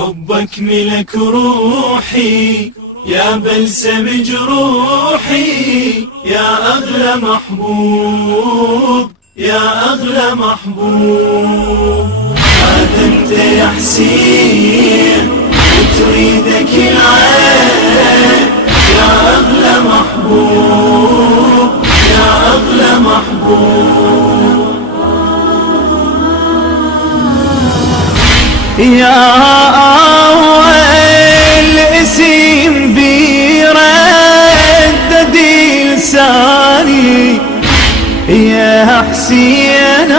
حبك ملك روحي يا بلسم جروحي، يا أغلى محبوب يا أغلى محبوب. هذا أنت يا حسين وتريدك العين، يا أغلى محبوب يا أغلى محبوب. يا أول اسم بيردد لساني، يا حسين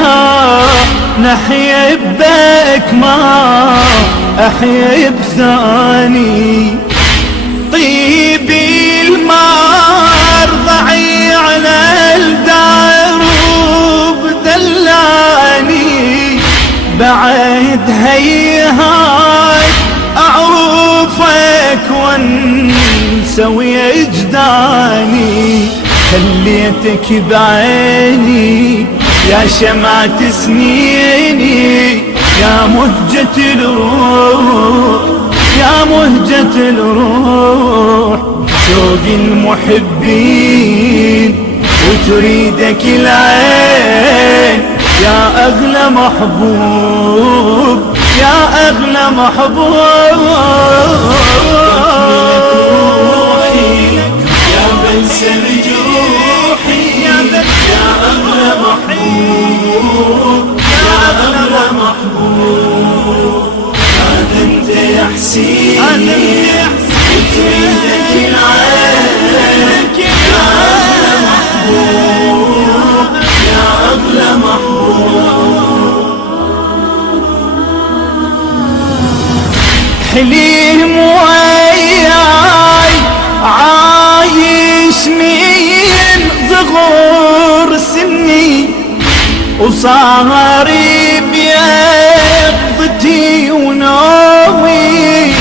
نحيا بك ما أحيا بثاني. طيبي المرضعي على الدرب دلاني، بعد هيهات أعوفك وانسى وجداني. خليتك بعيني يا شمعة سنيني، يا مهجة الروح يا مهجة الروح. شوق المحبين وتريدك العين، يا أغلى محبوب يا أغلى محبوب. يا بلسم جروحي يا أغلى محبوب يا أغلى محبوب. هذا أنت يا حسين وتريدك العين، يا أغلى محبوب يا أغلى محبوب. حليم وياي عايش من صغر سني، وصاري بيقظتي ونومي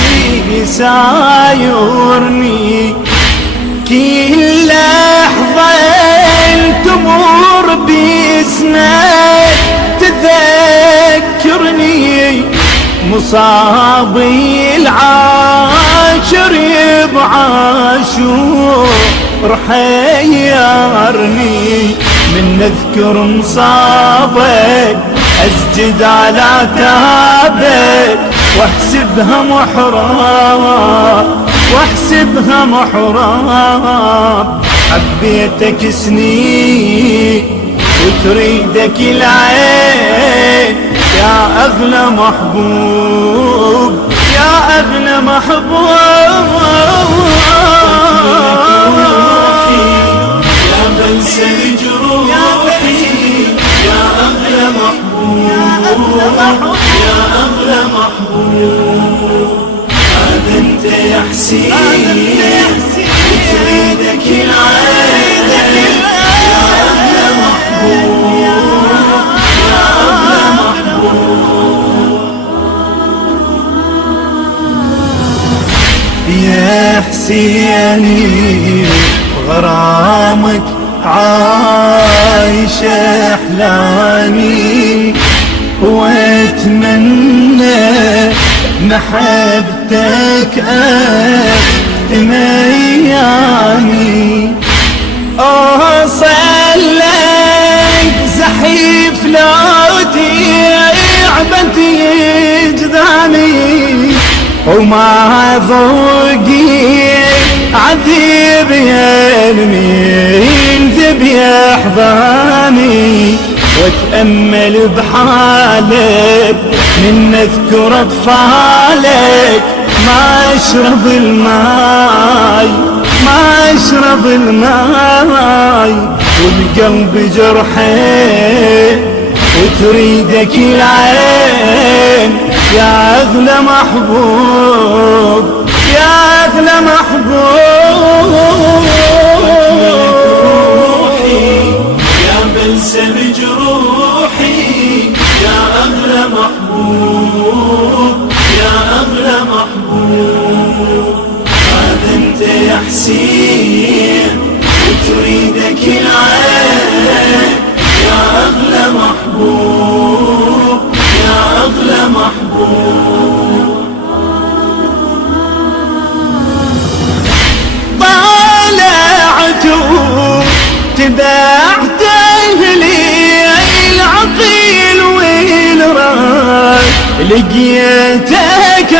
سايرني. كل لحظة تمر باسمك تذكرني، مصابي العاشر بعاشور حيرني. من نذكر مصابك أسجد على عتابك، واحسبها محراب واحسبها محراب. حبيتك سنين وتريدك العين، يا أغلى محبوب يا أغلى محبوب. يا بلسم جروحي يا أغلى محبوب يا أغلى محبوب. هذا أنت يا حسين وتريدك العين، يا أغلى محبوب يا أغلى محبوب. يا حسيني غرامك عايش أحلامي، واتمنى محبتك أختم أيامي. أوصل لك زحيف لو تضيع بنتي جذامي، وما ذوقي عذيب يلمين ذبي أحضاني. واتأمل بحالك من نذكر أطفالك، ما أشرب الماي ما أشرب الماي. والقلب جرحين وتريدك العين، يا أغلى محبوب يا أغلى محبوب. يا بلسم جروحي يا أغلى محبوب يا أغلى محبوب. هذا أنت يا حسين وتريدك العين، يا أغلى محبوب يا أغلى محبوب. تبعته لي العقيل والراي لقيتك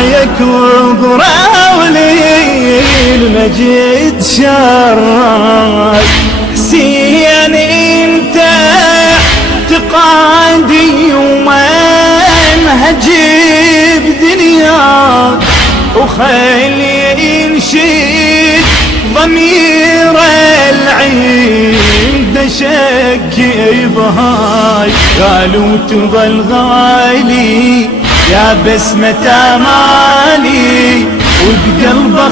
آيك وبرا ولي المجد شراي حسين انت اعتقادي ومنهجي بدنياك وخلي ينشد ضمير العين دشك بهاي قالوا تظل غالي يا بسمة امالي وبقلبه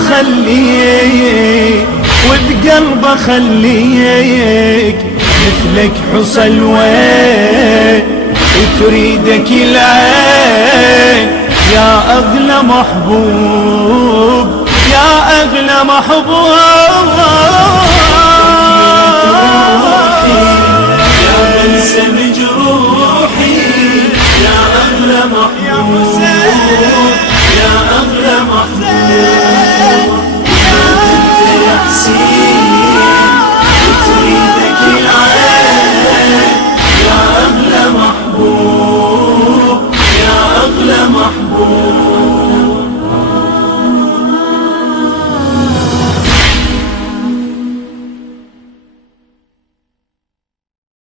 خليك مثلك حصل وين تريدك العين يا أغلى محبوب يا أغلى محبوب